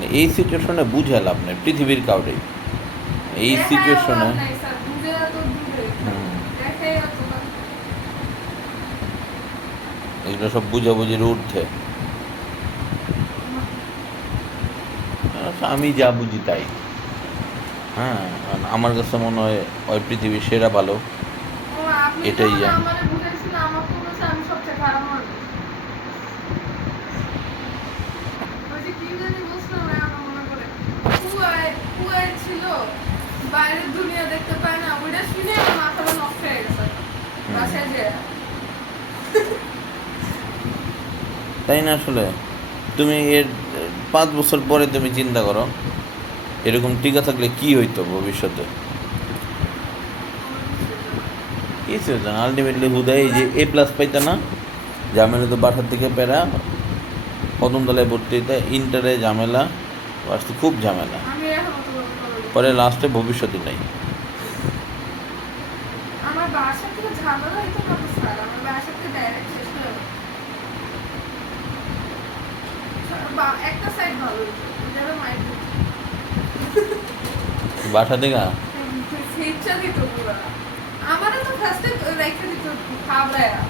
মানে এই সিচুয়েশনে বুঝে লাভ নেই পৃথিবীর কাউরে এই সিচুয়েশনে। এগুলো সব বুঝাবুঝির ঊর্ধ্বে। আমি যা বুঝি তাই। হ্যাঁ, আমার কাছে মনে হয় ওই পৃথিবীর সেরা ভালো এটাই জানি। বাইরের দুনিয়া দেখতে পায় না, ওইটা শুনে আমার মাথাটা নষ্ট হয়ে গেছে বাসায় যে। তাই না? আসলে তুমি এর 5 বছর পরে তুমি চিন্তা করো এরকম টিকা থাকলে কি হইতো ভবিষ্যতে। কিছু হতো না, আলটিমেটলি হুদাই যে A+ পাইতে না, ঝামেলা তো বাসার থেকে পেরা, প্রথম তলায় ভর্তি হইতে, ইন্টারে ঝামেলা, আসতে খুব ঝামেলা, আমি এখন পরে লাস্টে ভবিষ্যৎই নাই। আমার বাসা থেকে ঝামেলা হইতো না স্যার, আমার বাসা থেকে ডাইরেক্ট শেষ হয়ে গেল। একটা সাইড ভালো হইতো, যেটা মাইন্ড বাসা থেকে শিক্ষা দিত পুরা। আমারও তো ফার্স্টে রেখে দিত খাবড়ায়া,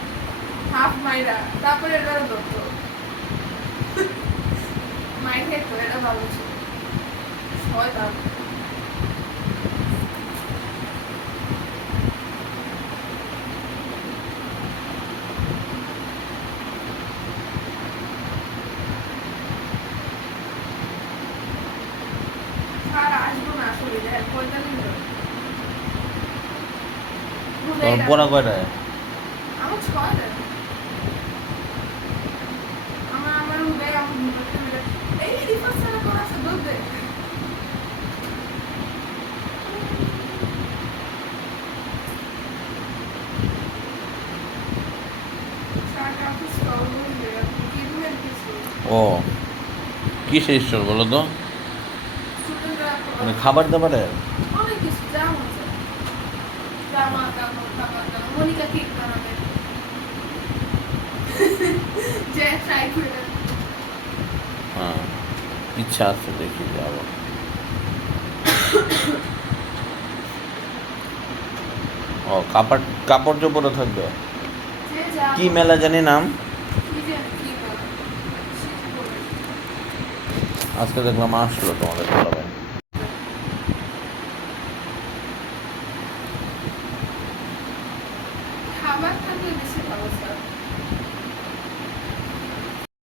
হাফ মাইরা, তারপরে এটা ধরতো মাইন্ড খেতো, এটা ভালো ছিল। শয়তান। আর আসবো না আসলে, দেখ 45 মিনিট। তোমার পড়া কয়টায়? আমার 6 দেয়। আমার হুদাই আমার ঘুমাতে মেরে এই রিফার সারা করা আছে দুধ দে। সারা অফিস কল হয়ে যায়, কি দিবেন কিছু ও কিসের স্টোর বলো তো? স্টুডেন্টরা মানে খাবার দাবারে? অনেক কিছু জাম আছে, জামা কাপড় খাবার দাবার। মনিকা কেক বানাবে, যে ট্রাই করে। হ্যাঁ, ইচ্ছা আছে, দেখি যাবো। ও কাপড় কাপড় চোপড়ও থাকবে। যে যা কি মেলা জানি নাম, কি জানি কি বলে, শীত পড়ে। আজকে দেখলাম আসলো তোমাদের পোলাপান।